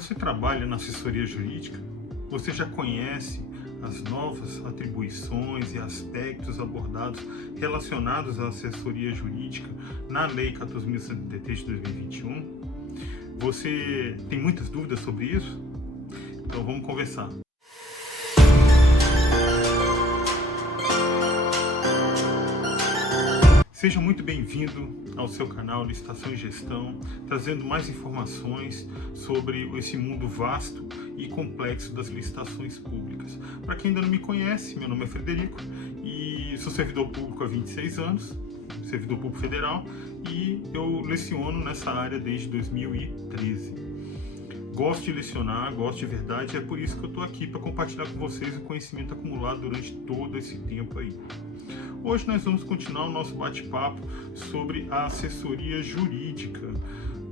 você trabalha na assessoria jurídica, você já conhece as novas atribuições e aspectos abordados relacionados à assessoria jurídica na Lei 14.133 de 2021? Você tem muitas dúvidas sobre isso? Então vamos conversar. Seja muito bem-vindo ao seu canal Licitação e Gestão, trazendo mais informações sobre esse mundo vasto e complexo das licitações públicas. Para quem ainda não me conhece, meu nome é Frederico e sou servidor público há 26 anos, servidor público federal, e eu leciono nessa área desde 2013. Gosto de lecionar, gosto de verdade, e é por isso que eu estou aqui para compartilhar com vocês o conhecimento acumulado durante todo esse tempo aí. Hoje nós vamos continuar o nosso bate-papo sobre a assessoria jurídica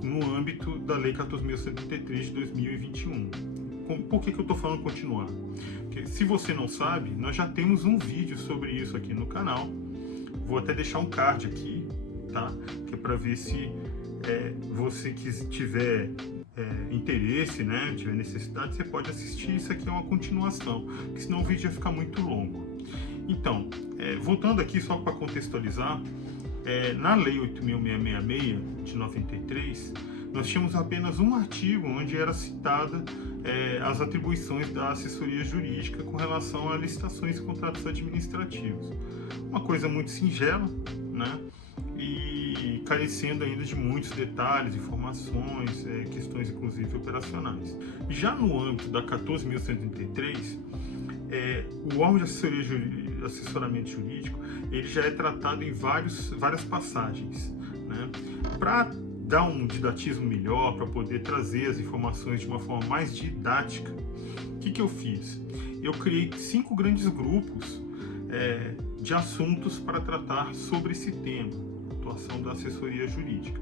no âmbito da Lei 14.133 de 2021. Por que eu estou falando continuar? Porque, se você não sabe, nós já temos um vídeo sobre isso aqui no canal. Vou até deixar um card aqui, tá? Que é para ver se você que tiver interesse, né, tiver necessidade, você pode assistir. Isso aqui é uma continuação, porque senão o vídeo vai ficar muito longo. Então, voltando aqui só para contextualizar, na Lei 8.666 de 93, nós tínhamos apenas um artigo onde era citada as atribuições da assessoria jurídica com relação a licitações e contratos administrativos. Uma coisa muito singela, né? E carecendo ainda de muitos detalhes, informações, questões inclusive operacionais. Já no âmbito da 14.133, o órgão de assessoramento jurídico, ele já é tratado em várias passagens, né? Para dar um didatismo melhor, para poder trazer as informações de uma forma mais didática, o que eu fiz? Eu criei 5 grandes grupos de assuntos para tratar sobre esse tema, atuação da assessoria jurídica.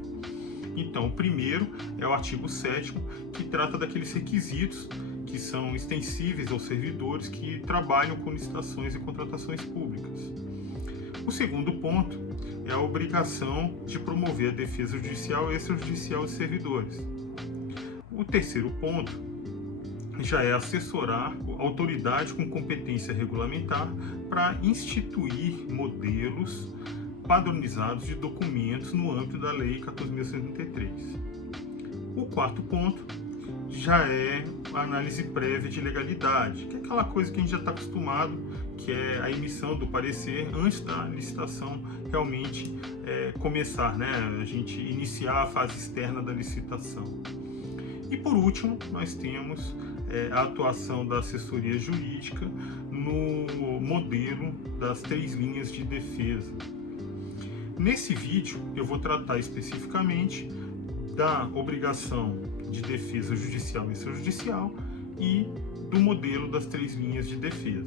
Então, o primeiro é o artigo 7º, que trata daqueles requisitos que são extensíveis aos servidores que trabalham com licitações e contratações públicas. O segundo ponto é a obrigação de promover a defesa judicial e extrajudicial de servidores. O terceiro ponto já é assessorar a autoridade com competência regulamentar para instituir modelos padronizados de documentos no âmbito da Lei 14.133. O quarto ponto já é a análise prévia de legalidade, que é aquela coisa que a gente já está acostumado, que é a emissão do parecer antes da licitação realmente começar, né? A gente iniciar a fase externa da licitação. E por último, nós temos a atuação da assessoria jurídica no modelo das 3 linhas de defesa. Nesse vídeo eu vou tratar especificamente da obrigação de defesa judicial e extrajudicial e do modelo das 3 linhas de defesa.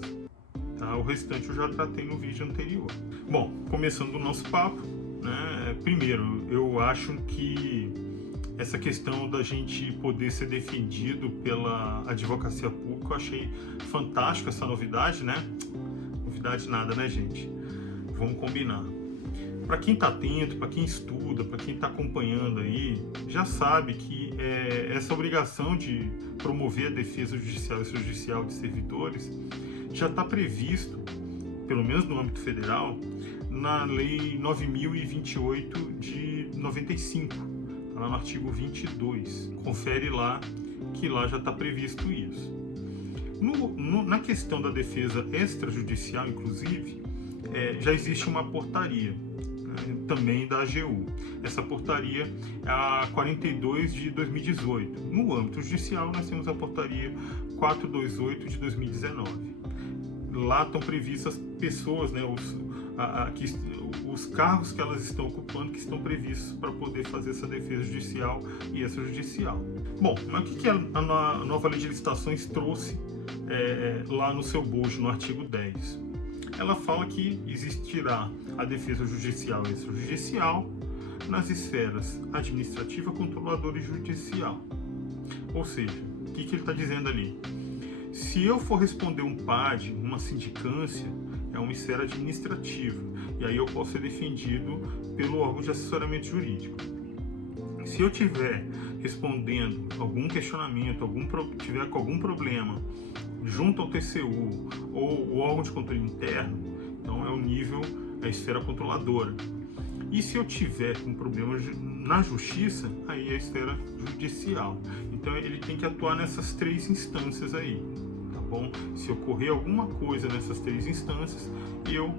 Tá? O restante eu já tratei no vídeo anterior. Bom, começando o nosso papo, né? Primeiro, eu acho que essa questão da gente poder ser defendido pela advocacia pública, eu achei fantástico essa novidade, né? Novidade nada, né, gente? Vamos combinar. Para quem está atento, para quem estuda, para quem está acompanhando aí, já sabe que essa obrigação de promover a defesa judicial e extrajudicial de servidores já está previsto, pelo menos no âmbito federal, na Lei 9.028 de 95, tá lá no artigo 22. Confere lá, que lá já está previsto isso. Na questão da defesa extrajudicial, inclusive, já existe uma portaria, também da AGU. Essa portaria é a 42 de 2018. No âmbito judicial, nós temos a portaria 428 de 2019. Lá estão previstas pessoas, né, os cargos que elas estão ocupando, que estão previstos para poder fazer essa defesa judicial e extrajudicial. Bom, mas o que a nova lei de licitações trouxe lá no seu bojo, no artigo 10? Ela fala que existirá a defesa judicial e extrajudicial nas esferas administrativa, controladora e judicial. Ou seja, o que ele está dizendo ali? Se eu for responder um PAD, uma sindicância, é uma esfera administrativa, e aí eu posso ser defendido pelo órgão de assessoramento jurídico. Se eu tiver respondendo algum questionamento, tiver com algum problema junto ao TCU ou o órgão de controle interno, então é o nível, a esfera controladora. E se eu tiver com problema na justiça, aí é a esfera judicial. Então ele tem que atuar nessas 3 instâncias aí, tá bom? Se ocorrer alguma coisa nessas 3 instâncias, eu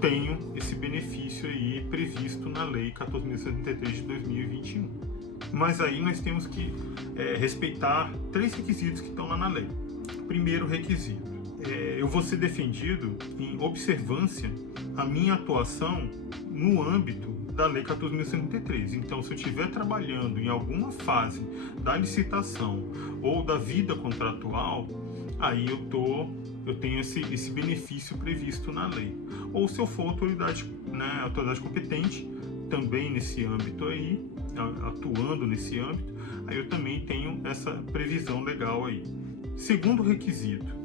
tenho esse benefício aí previsto na Lei 14.073 de 2021. Mas aí nós temos que respeitar 3 requisitos que estão lá na lei. Primeiro requisito, eu vou ser defendido em observância à minha atuação no âmbito da Lei 14.073. Então, se eu estiver trabalhando em alguma fase da licitação ou da vida contratual, aí eu tenho esse benefício previsto na lei. Ou se eu for autoridade competente, também nesse âmbito aí, atuando nesse âmbito, aí eu também tenho essa previsão legal aí. Segundo requisito,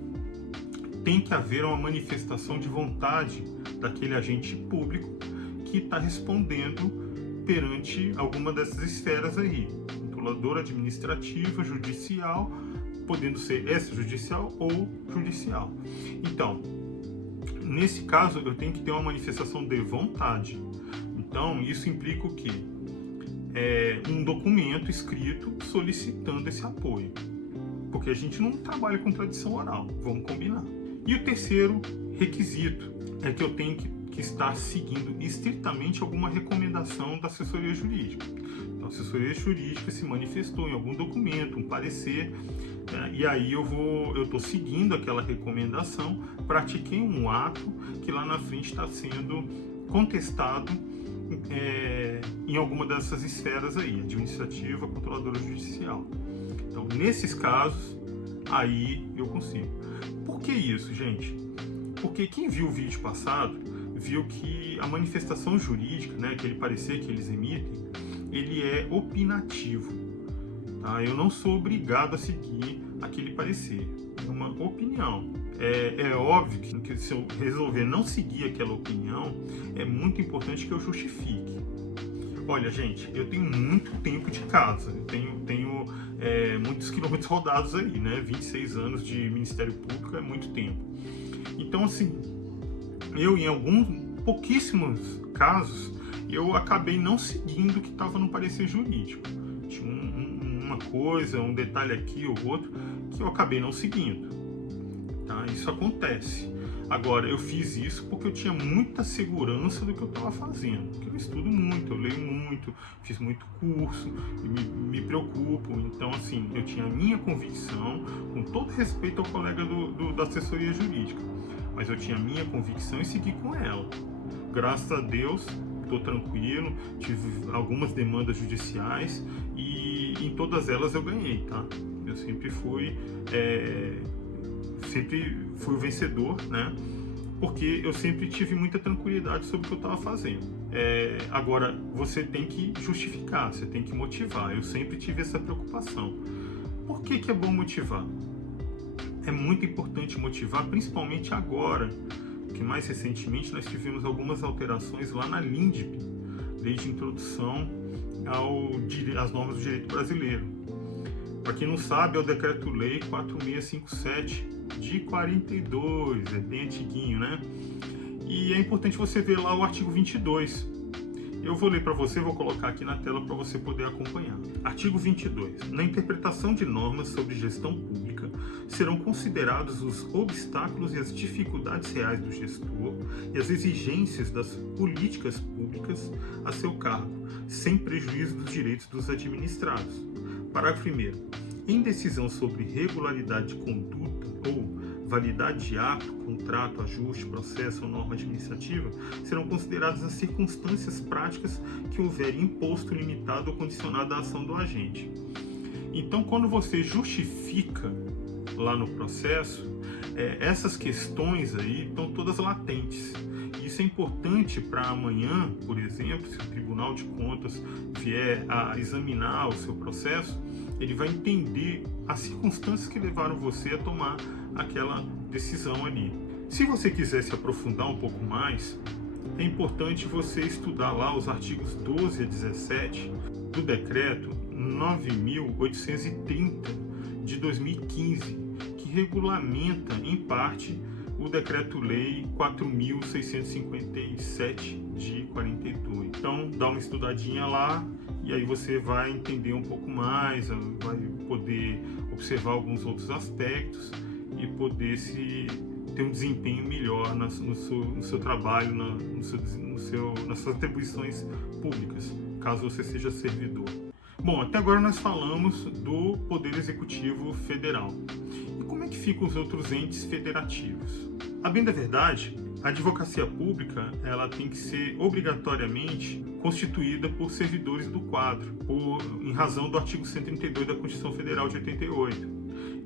tem que haver uma manifestação de vontade daquele agente público que está respondendo perante alguma dessas esferas aí, controladora, administrativa, judicial, podendo ser extrajudicial ou judicial. Então, nesse caso, eu tenho que ter uma manifestação de vontade. Então, isso implica o quê? Um documento escrito solicitando esse apoio. Porque a gente não trabalha com tradição oral, vamos combinar. E o terceiro requisito é que eu tenho que estar seguindo estritamente alguma recomendação da assessoria jurídica. Então, a assessoria jurídica se manifestou em algum documento, um parecer, e aí eu estou seguindo aquela recomendação, pratiquei um ato que lá na frente está sendo contestado em alguma dessas esferas aí, administrativa, controladora judicial. Então, nesses casos, aí eu consigo. Por que isso, gente? Porque quem viu o vídeo passado, viu que a manifestação jurídica, aquele parecer que eles emitem, ele é opinativo. Tá? Eu não sou obrigado a seguir aquele parecer. É uma opinião. É óbvio que se eu resolver não seguir aquela opinião, é muito importante que eu justifique. Olha, gente, eu tenho muito tempo de casa, eu tenho muitos quilômetros rodados aí, 26 anos de Ministério Público é muito tempo. Então, assim, eu em alguns pouquíssimos casos, eu acabei não seguindo o que estava no parecer jurídico. Tinha uma coisa, um detalhe aqui ou outro, que eu acabei não seguindo. Tá? Isso acontece. Agora, eu fiz isso porque eu tinha muita segurança do que eu estava fazendo. Porque eu estudo muito, eu leio muito, fiz muito curso, e me preocupo. Então, assim, eu tinha a minha convicção, com todo respeito ao colega da assessoria jurídica. Mas eu tinha a minha convicção e segui com ela. Graças a Deus, estou tranquilo, tive algumas demandas judiciais e em todas elas eu ganhei, tá? Eu sempre fui o vencedor, porque eu sempre tive muita tranquilidade sobre o que eu estava fazendo. Agora, você tem que justificar, você tem que motivar. Eu sempre tive essa preocupação. Por que é bom motivar? É muito importante motivar, principalmente agora, que mais recentemente nós tivemos algumas alterações lá na LINDB, Lei de Introdução às Normas do Direito Brasileiro. Para quem não sabe, é o Decreto-Lei 4657 de 42, é bem antiguinho, E é importante você ver lá o artigo 22. Eu vou ler para você, vou colocar aqui na tela para você poder acompanhar. Artigo 22. Na interpretação de normas sobre gestão pública, serão considerados os obstáculos e as dificuldades reais do gestor e as exigências das políticas públicas a seu cargo, sem prejuízo dos direitos dos administrados. Parágrafo 1º. Em decisão sobre regularidade de conduta ou validade de ato, contrato, ajuste, processo ou norma administrativa, serão consideradas as circunstâncias práticas que houver imposto, limitado ou condicionado à ação do agente. Então, quando você justifica lá no processo, essas questões aí estão todas latentes. Isso é importante para amanhã, por exemplo, se o Tribunal de Contas vier a examinar o seu processo, ele vai entender as circunstâncias que levaram você a tomar aquela decisão ali. Se você quiser se aprofundar um pouco mais, é importante você estudar lá os artigos 12 a 17 do decreto 9.830 de 2015, que regulamenta, em parte, o Decreto-Lei 4.657 de 42. Então, dá uma estudadinha lá e aí você vai entender um pouco mais, vai poder observar alguns outros aspectos e poder ter um desempenho melhor no seu trabalho, nas suas atribuições públicas, caso você seja servidor. Bom, até agora nós falamos do Poder Executivo Federal. E como é que ficam os outros entes federativos? A bem da verdade, a advocacia pública ela tem que ser obrigatoriamente constituída por servidores do quadro, em razão do artigo 132 da Constituição Federal de 88.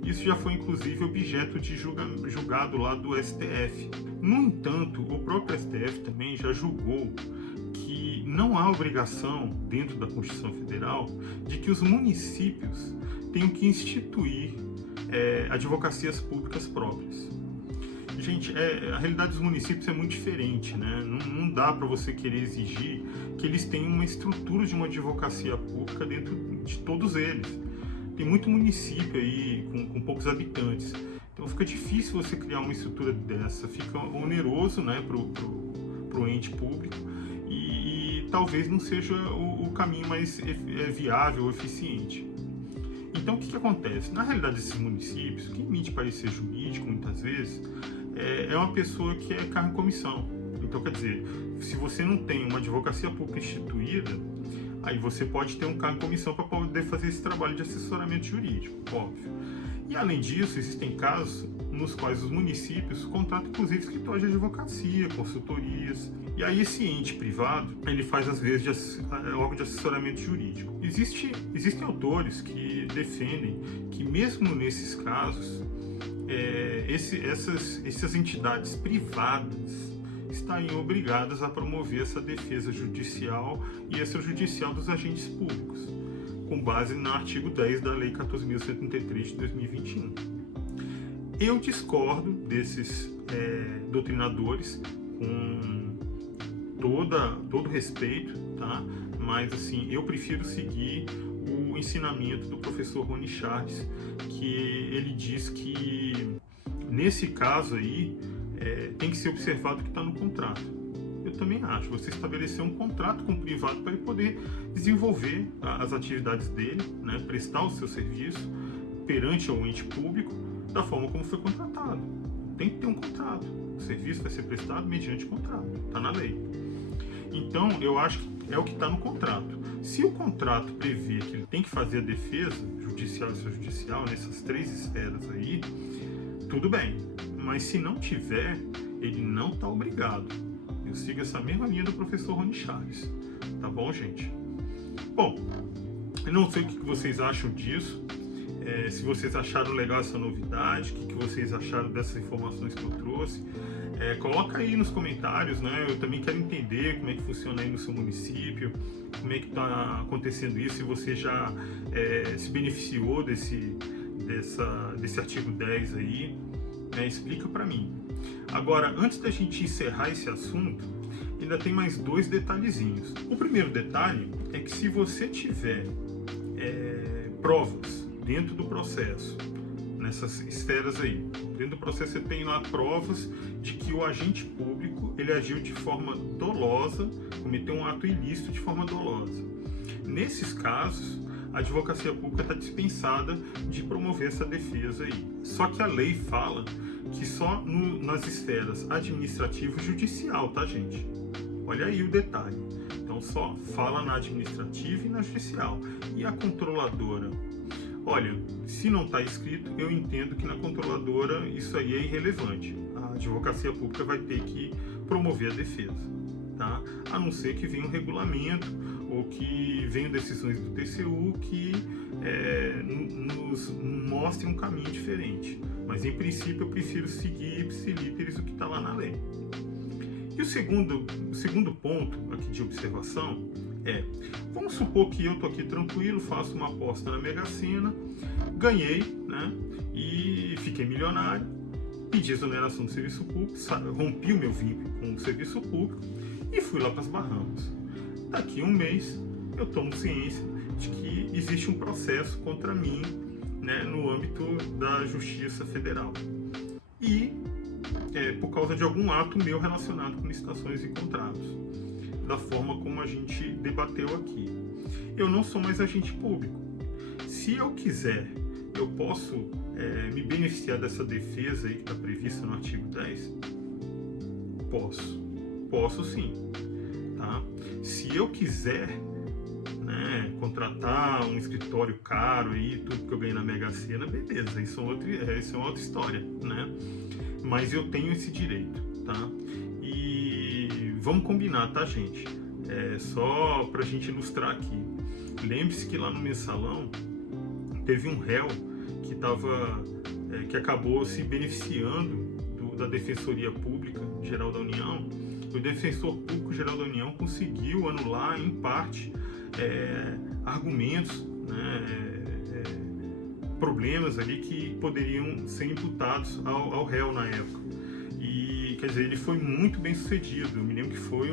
Isso já foi inclusive objeto de julgado lá do STF. No entanto, o próprio STF também já julgou que não há obrigação, dentro da Constituição Federal, de que os municípios tenham que instituir advocacias públicas próprias. Gente, a realidade dos municípios é muito diferente, né? Não dá para você querer exigir que eles tenham uma estrutura de uma advocacia pública dentro de todos eles. Tem muito município aí com poucos habitantes, então fica difícil você criar uma estrutura dessa, fica oneroso, né, pro ente público e talvez não seja o caminho mais viável ou eficiente. Então o que acontece? Na realidade desses municípios, quem emite parecer jurídico muitas vezes é uma pessoa que é cargo em comissão. Então quer dizer, se você não tem uma advocacia pública instituída, aí você pode ter um cargo em comissão para poder fazer esse trabalho de assessoramento jurídico, óbvio. E além disso, existem casos nos quais os municípios contratam inclusive escritórios de advocacia, consultorias, e aí esse ente privado, ele faz às vezes órgão de assessoramento jurídico. Existem autores que defendem que mesmo nesses casos, essas entidades privadas estariam obrigadas a promover essa defesa judicial e extrajudicial dos agentes públicos, com base no artigo 10 da Lei 14.133 de 2021. Eu discordo desses doutrinadores com todo respeito, tá? Mas assim, eu prefiro seguir o ensinamento do professor Rony Charles, que ele diz que nesse caso aí tem que ser observado o que está no contrato. Eu também acho, você estabelecer um contrato com o privado para ele poder desenvolver as atividades dele, né, prestar o seu serviço perante o ente público da forma como foi contratado. Tem que ter um contrato. O serviço vai ser prestado mediante contrato, está na lei. Então, eu acho que é o que está no contrato. Se o contrato prevê que ele tem que fazer a defesa judicial e extrajudicial nessas três esferas aí, tudo bem. Mas se não tiver, ele não está obrigado. Eu sigo essa mesma linha do professor Rony Charles. Tá bom, gente? Bom, eu não sei o que vocês acham disso. Se vocês acharam legal essa novidade, o que vocês acharam dessas informações que eu trouxe. Coloca aí nos comentários, né? Eu também quero entender como é que funciona aí no seu município, como é que está acontecendo isso, se você já se beneficiou desse artigo 10 aí, né? Explica para mim. Agora, antes da gente encerrar esse assunto, ainda tem mais dois detalhezinhos. O primeiro detalhe é que se você tiver provas dentro do processo, nessas esferas aí, dentro do processo você tem lá provas de que o agente público ele agiu de forma dolosa, cometeu um ato ilícito de forma dolosa. Nesses casos, a advocacia pública está dispensada de promover essa defesa aí. Só que a lei fala que só nas esferas administrativa e judicial, tá, gente? Olha aí o detalhe. Então só fala na administrativa e na judicial. E a controladora? Olha, se não está escrito, eu entendo que na controladora isso aí é irrelevante. A advocacia pública vai ter que promover a defesa, tá? A não ser que venha um regulamento ou que venham decisões do TCU que nos mostrem um caminho diferente. Mas, em princípio, eu prefiro seguir ipsilíteres o que está lá na lei. E o segundo ponto aqui de observação vamos supor que eu estou aqui tranquilo, faço uma aposta na Mega Sena, ganhei, né, e fiquei milionário, pedi exoneração do serviço público, rompi o meu vínculo com o serviço público e fui lá para as Bahamas. Daqui a um mês eu tomo ciência de que existe um processo contra mim, né, no âmbito da Justiça Federal. E por causa de algum ato meu relacionado com licitações e contratos, da forma como a gente debateu aqui. Eu não sou mais agente público. Se eu quiser, eu posso me beneficiar dessa defesa aí que está prevista no artigo 10? Posso sim, tá? Se eu quiser, né, contratar um escritório caro aí, tudo que eu ganhei na Mega Sena, beleza, isso é outra história, né? Mas eu tenho esse direito, tá? E vamos combinar, tá, gente? Só pra gente ilustrar aqui. Lembre-se que lá no mensalão teve um réu que acabou se beneficiando da Defensoria Pública Geral da União. O Defensor Público Geral da União conseguiu anular, em parte, argumentos, né, problemas ali que poderiam ser imputados ao réu na época. E, quer dizer, ele foi muito bem sucedido. Eu me lembro que foi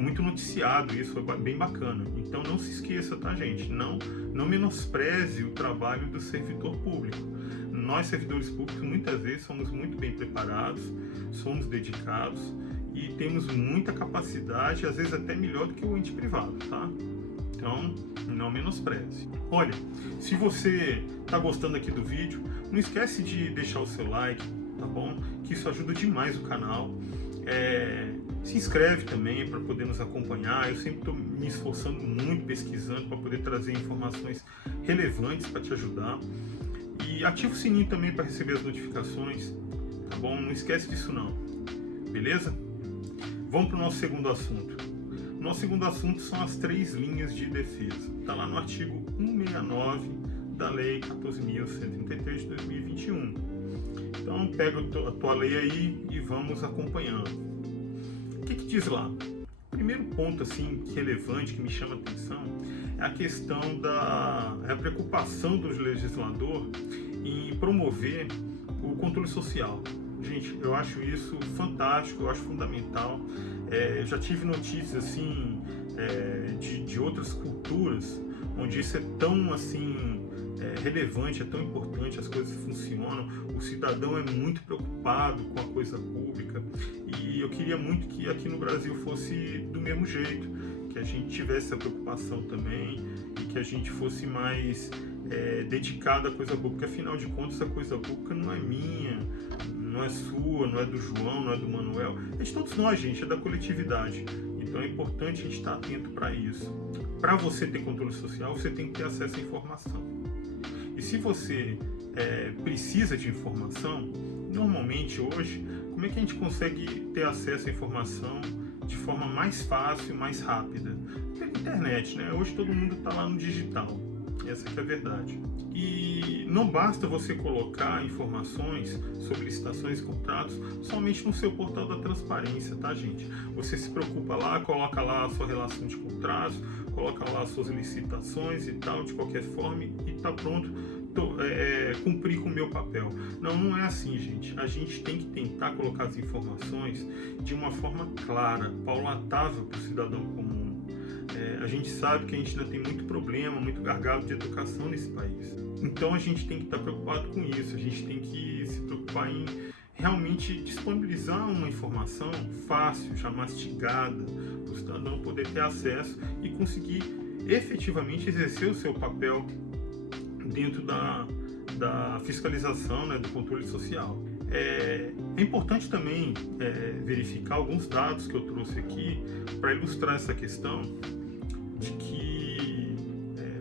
muito noticiado isso, foi bem bacana. Então não se esqueça, tá, gente? Não menospreze o trabalho do servidor público. Nós, servidores públicos, muitas vezes somos muito bem preparados, somos dedicados e temos muita capacidade, às vezes até melhor do que o ente privado, tá? Então, não menospreze. Olha, se você está gostando aqui do vídeo, não esquece de deixar o seu like, tá bom? Que isso ajuda demais o canal. Se inscreve também para poder nos acompanhar. Eu sempre estou me esforçando muito, pesquisando para poder trazer informações relevantes para te ajudar. E ativa o sininho também para receber as notificações, tá bom? Não esquece disso não, beleza? Vamos para o nosso segundo assunto. O nosso segundo assunto são as 3 linhas de defesa. Está lá no artigo 169 da Lei 14.133 de 2021. Então pega a tua lei aí e vamos acompanhando. O que diz lá? O primeiro ponto assim, relevante que me chama a atenção é a questão da preocupação do legislador em promover o controle social. Gente, eu acho isso fantástico, eu acho fundamental. Eu já tive notícias assim de outras culturas onde isso é tão assim relevante, é tão importante, as coisas funcionam, o cidadão é muito preocupado com a coisa pública e eu queria muito que aqui no Brasil fosse do mesmo jeito, que a gente tivesse essa preocupação também e que a gente fosse mais dedicado à coisa pública, afinal de contas a coisa pública não é minha, não é sua, não é do João, não é do Manuel, é de todos nós, gente, é da coletividade. Então é importante a gente estar atento para isso. Para você ter controle social, você tem que ter acesso à informação. E se você precisa de informação, normalmente hoje, como é que a gente consegue ter acesso à informação de forma mais fácil, mais rápida? Pela internet, né? Hoje todo mundo está lá no digital. Essa que é a verdade. E não basta você colocar informações sobre licitações e contratos somente no seu portal da transparência, tá, gente? Você se preocupa lá, coloca lá a sua relação de contratos, coloca lá as suas licitações e tal, de qualquer forma, e tá pronto, cumprir com o meu papel. Não é assim, gente. A gente tem que tentar colocar as informações de uma forma clara, paulatável para o cidadão comum. A gente sabe que a gente ainda tem muito problema, muito gargalo de educação nesse país. Então a gente tem que estar preocupado com isso, a gente tem que se preocupar em realmente disponibilizar uma informação fácil, já mastigada, para o cidadão poder ter acesso e conseguir efetivamente exercer o seu papel dentro da fiscalização, né, do controle social. É importante também verificar alguns dados que eu trouxe aqui para ilustrar essa questão de que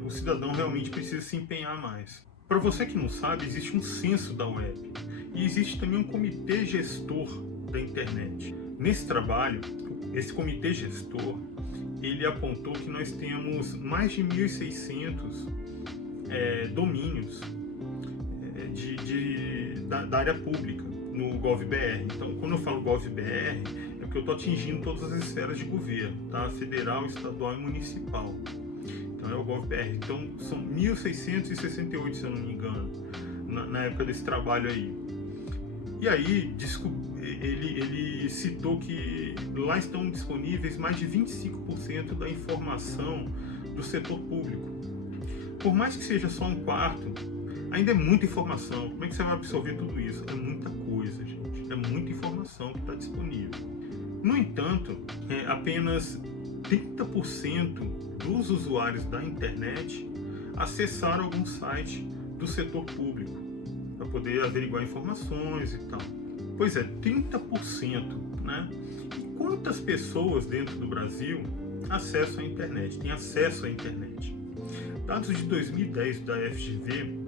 o cidadão realmente precisa se empenhar mais. Para você que não sabe, existe um censo da web e existe também um comitê gestor da internet. Nesse trabalho, esse comitê gestor, ele apontou que nós temos mais de 1.600 domínios da área pública no GovBR. Então, quando eu falo GovBR, é porque eu estou atingindo todas as esferas de governo, tá? Federal, estadual e municipal. Então é o GovBR. Então são 1.668, se eu não me engano, na época desse trabalho aí. E aí ele citou que lá estão disponíveis mais de 25% da informação do setor público. Por mais que seja só um quarto, ainda é muita informação. Como é que você vai absorver tudo isso? É muita coisa, gente. É muita informação que está disponível. No entanto, apenas 30% dos usuários da internet acessaram algum site do setor público para poder averiguar informações e tal. Pois é, 30%, né? E quantas pessoas dentro do Brasil têm acesso à internet? Dados de 2010 da FGV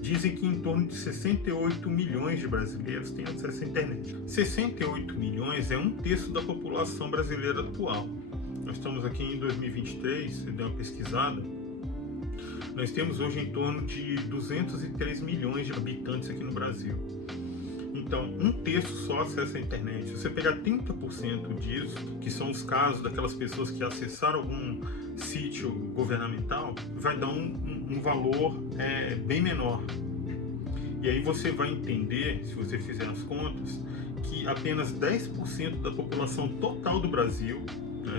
dizem que em torno de 68 milhões de brasileiros têm acesso à internet. 68 milhões é 1/3 da população brasileira atual. Nós estamos aqui em 2023, se der uma pesquisada, nós temos hoje em torno de 203 milhões de habitantes aqui no Brasil. Então, 1/3 só acessa a internet. Se você pegar 30% disso, que são os casos daquelas pessoas que acessaram algum sítio governamental, vai dar um valor bem menor. E aí você vai entender, se você fizer as contas, que apenas 10% da população total do Brasil,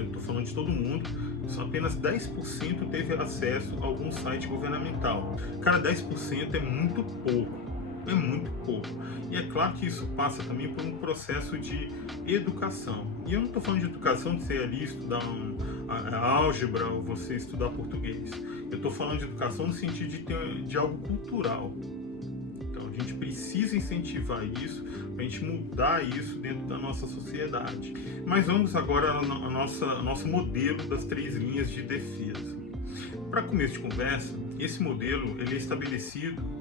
estou falando de todo mundo, só apenas 10% teve acesso a algum site governamental. Cara, 10% é muito pouco. É muito pouco. E é claro que isso passa também por um processo de educação. E eu não estou falando de educação de você ali estudar a álgebra ou você estudar português. Eu estou falando de educação no sentido de algo cultural. Então a gente precisa incentivar isso para a gente mudar isso dentro da nossa sociedade. Mas vamos agora ao nosso modelo das 3 linhas de defesa. Para começo de conversa, esse modelo ele é estabelecido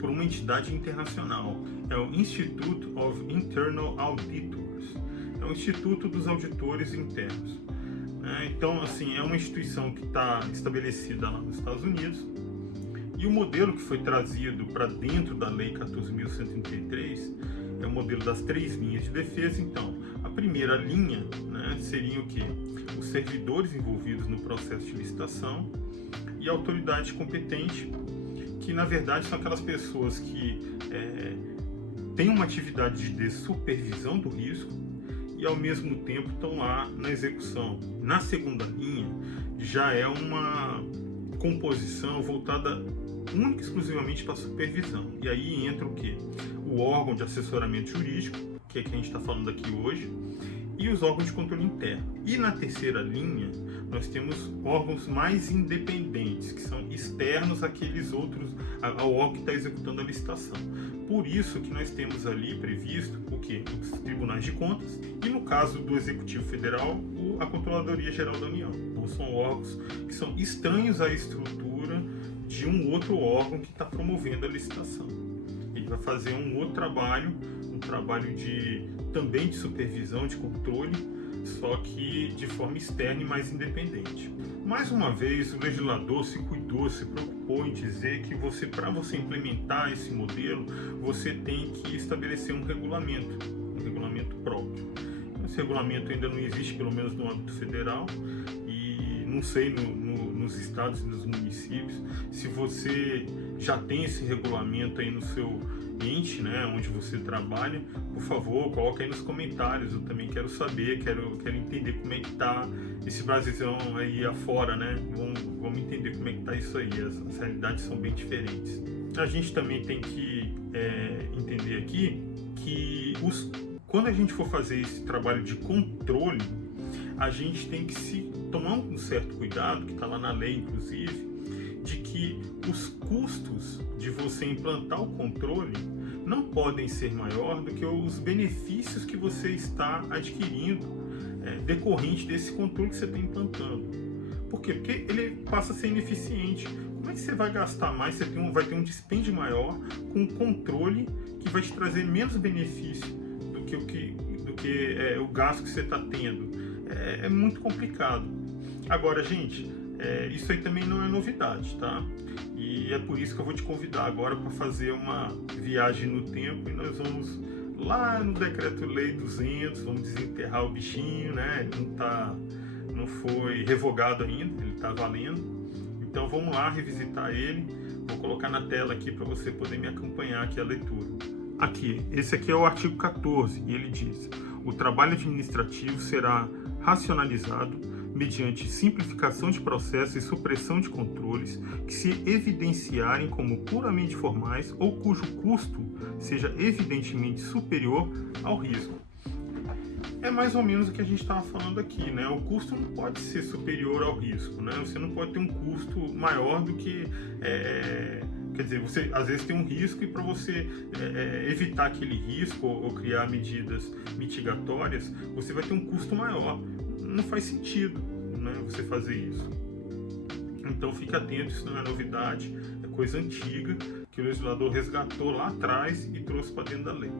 por uma entidade internacional. É o Institute of Internal Auditors. É o Instituto dos Auditores Internos. Então, assim, é uma instituição que está estabelecida lá nos Estados Unidos. E o modelo que foi trazido para dentro da Lei 14.133 é o modelo das 3 linhas de defesa. Então, a primeira linha, seria o quê? Os servidores envolvidos no processo de licitação e a autoridade competente, que na verdade são aquelas pessoas que têm uma atividade de supervisão do risco e ao mesmo tempo estão lá na execução. Na segunda linha já é uma composição voltada única e exclusivamente para a supervisão. E aí entra o quê? O órgão de assessoramento jurídico, que é que a gente está falando aqui hoje, e os órgãos de controle interno. E na terceira linha, nós temos órgãos mais independentes, que são externos àqueles outros, ao órgão que está executando a licitação. Por isso que nós temos ali previsto o quê? Os tribunais de contas e, no caso do Executivo Federal, a Controladoria Geral da União. Então, são órgãos que são estranhos à estrutura de um outro órgão que está promovendo a licitação. Ele vai fazer um outro trabalho, também de supervisão, de controle, só que de forma externa e mais independente. Mais uma vez, o legislador se preocupou em dizer que para você implementar esse modelo, você tem que estabelecer um regulamento próprio. Esse regulamento ainda não existe, pelo menos no âmbito federal, e não sei nos estados e nos municípios, se você já tem esse regulamento aí no seu ente, onde você trabalha, por favor, coloque aí nos comentários. Eu também quero saber, quero entender como é que tá esse Brasilzão aí afora, Vamos entender como é que tá isso aí. As realidades são bem diferentes. A gente também tem que entender aqui que quando a gente for fazer esse trabalho de controle, a gente tem que tomar um certo cuidado, que está lá na lei, inclusive, de que os custos de você implantar o controle não podem ser maior do que os benefícios que você está adquirindo decorrente desse controle que você está implantando. Por quê? Porque ele passa a ser ineficiente. Como é que você vai gastar mais? Você vai ter um dispêndio maior com um controle que vai te trazer menos benefício do que o gasto que você está tendo. É muito complicado. Agora, gente, isso aí também não é novidade, tá? E é por isso que eu vou te convidar agora para fazer uma viagem no tempo e nós vamos lá no Decreto-Lei 200, vamos desenterrar o bichinho, Ele não foi revogado ainda, ele está valendo. Então vamos lá revisitar ele. Vou colocar na tela aqui para você poder me acompanhar aqui a leitura. Esse aqui é o artigo 14 e ele diz: o trabalho administrativo será racionalizado mediante simplificação de processos e supressão de controles que se evidenciarem como puramente formais ou cujo custo seja evidentemente superior ao risco. É mais ou menos o que a gente estava falando aqui, né? O custo não pode ser superior ao risco, né? Você não pode ter um custo maior do que... Quer dizer, você às vezes tem um risco e para você evitar aquele risco ou criar medidas mitigatórias, você vai ter um custo maior. Não faz sentido, né, você fazer isso. Então fique atento, isso não é novidade, é coisa antiga que o legislador resgatou lá atrás e trouxe para dentro da lei.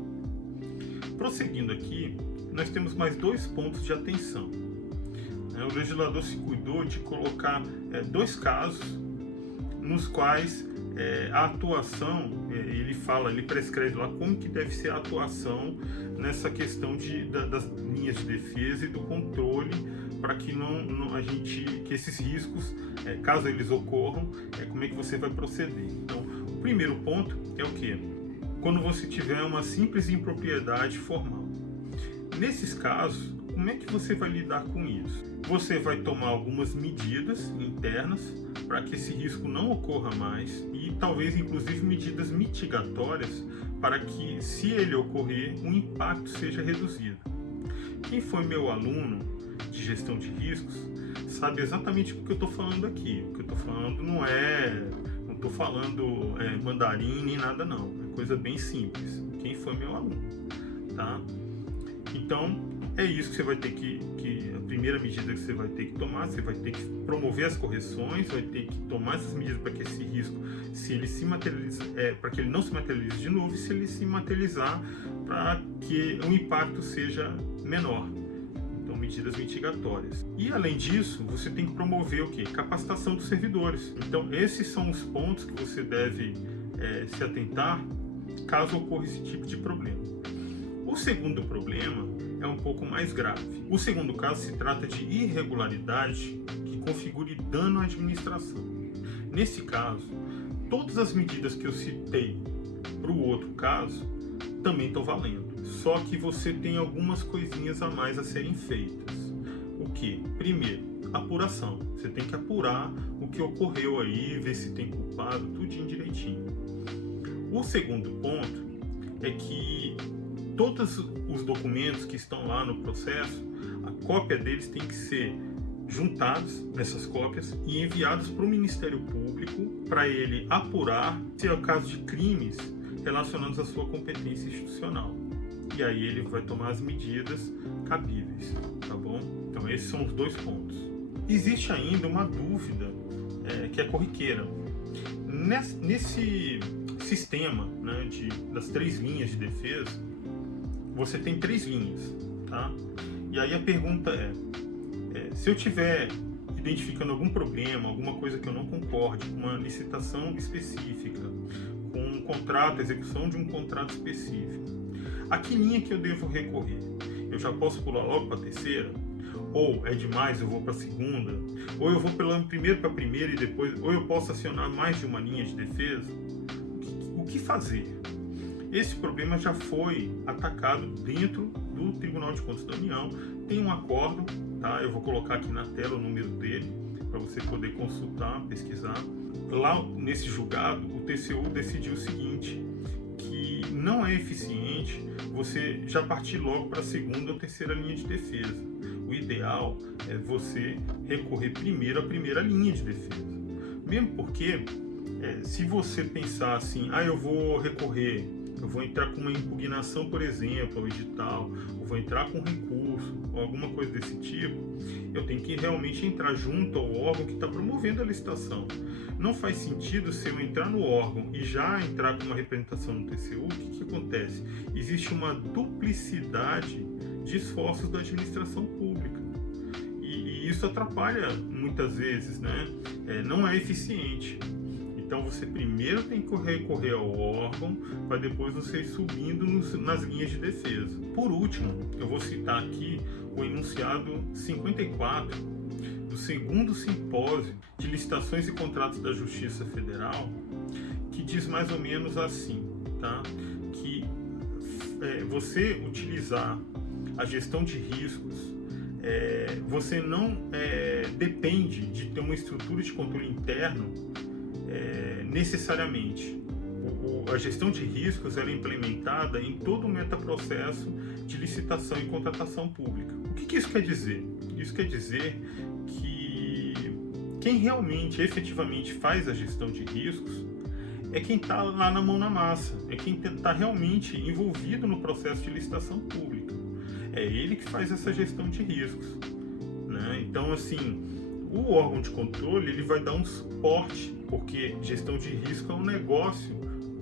Prosseguindo aqui, nós temos mais 2 pontos de atenção. O legislador se cuidou de colocar 2 casos nos quais a atuação, ele prescreve lá como que deve ser a atuação nessa questão das linhas de defesa e do controle para que que esses riscos, caso eles ocorram, como é que você vai proceder. Então, o primeiro ponto é o quê? Quando você tiver uma simples impropriedade formal. Nesses casos, como é que você vai lidar com isso? Você vai tomar algumas medidas internas para que esse risco não ocorra mais e talvez inclusive medidas mitigatórias para que, se ele ocorrer, o impacto seja reduzido. Quem foi meu aluno de gestão de riscos sabe exatamente o que eu estou falando aqui. O que eu estou falando não estou falando mandarim nem nada não, é coisa bem simples. Quem foi meu aluno, tá? Então, é isso que você vai ter a primeira medida que você vai ter que tomar, você vai ter que promover as correções, vai ter que tomar essas medidas para que esse risco, se ele se materializa, para que ele não se materialize de novo, e se ele se materializar, para que o impacto seja menor. Então, medidas mitigatórias. E além disso, você tem que promover o quê? Capacitação dos servidores. Então, esses são os pontos que você deve se atentar caso ocorra esse tipo de problema. O segundo problema é um pouco mais grave. O segundo caso se trata de irregularidade que configure dano à administração. Nesse caso, todas as medidas que eu citei para o outro caso também estão valendo. Só que você tem algumas coisinhas a mais a serem feitas. O que? Primeiro, apuração. Você tem que apurar o que ocorreu aí, ver se tem culpado, tudinho direitinho. O segundo ponto é que todos os documentos que estão lá no processo, a cópia deles tem que ser juntados nessas cópias e enviados para o Ministério Público para ele apurar se é o caso de crimes relacionados à sua competência institucional. E aí ele vai tomar as medidas cabíveis, tá bom? Então esses são os 2 pontos. Existe ainda uma dúvida que é corriqueira. Nesse sistema, né, das 3 linhas de defesa, você tem 3 linhas, tá? E aí a pergunta se eu tiver identificando algum problema, alguma coisa que eu não concorde, com uma licitação específica, com um contrato, execução de um contrato específico, a que linha que eu devo recorrer? Eu já posso pular logo para a terceira? Ou é demais, eu vou para a segunda? Ou eu vou primeiro para a primeira e depois... Ou eu posso acionar mais de uma linha de defesa? O que fazer? Esse problema já foi atacado dentro do Tribunal de Contas da União. Tem um acordo, tá? Eu vou colocar aqui na tela o número dele para você poder consultar, pesquisar. Lá nesse julgado, o TCU decidiu o seguinte, que não é eficiente você já partir logo para a segunda ou terceira linha de defesa. O ideal é você recorrer primeiro à primeira linha de defesa. Mesmo porque, se você pensar assim, eu vou recorrer, eu vou entrar com uma impugnação, por exemplo, ao edital, ou vou entrar com recurso, ou alguma coisa desse tipo, eu tenho que realmente entrar junto ao órgão que está promovendo a licitação. Não faz sentido se eu entrar no órgão e já entrar com uma representação no TCU, o que acontece? Existe uma duplicidade de esforços da administração pública. E isso atrapalha muitas vezes, né? Não é eficiente. Então você primeiro tem que recorrer ao órgão, para depois você ir subindo nas linhas de defesa. Por último, eu vou citar aqui o enunciado 54 do 2º Simpósio de Licitações e Contratos da Justiça Federal, que diz mais ou menos assim, tá? Que você utilizar a gestão de riscos você não depende de ter uma estrutura de controle interno necessariamente. A gestão de riscos ela é implementada em todo o metaprocesso de licitação e contratação pública. O que isso quer dizer? Isso quer dizer que quem realmente, efetivamente faz a gestão de riscos é quem está lá na mão na massa, é quem está realmente envolvido no processo de licitação pública. É ele que faz essa gestão de riscos, né? Então, assim, o órgão de controle ele vai dar um suporte, porque gestão de risco é um negócio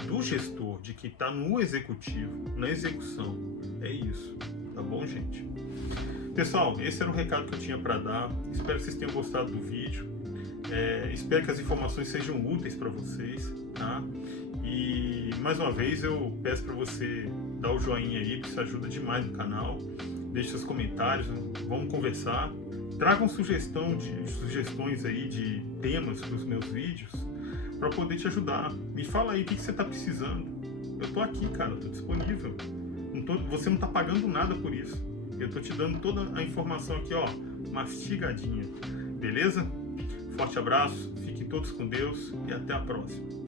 do gestor, de quem está no executivo, na execução. É isso, tá bom, gente? Pessoal, esse era o recado que eu tinha para dar. Espero que vocês tenham gostado do vídeo. Espero que as informações sejam úteis para vocês, tá? E mais uma vez eu peço para você dar o joinha aí, porque isso ajuda demais no canal. Deixe seus comentários, vamos conversar. Tragam sugestões aí de temas para os meus vídeos, para poder te ajudar. Me fala aí o que você está precisando. Eu tô aqui, cara, eu tô disponível. Você não está pagando nada por isso. Eu tô te dando toda a informação aqui, ó, mastigadinha. Beleza? Forte abraço, fiquem todos com Deus e até a próxima.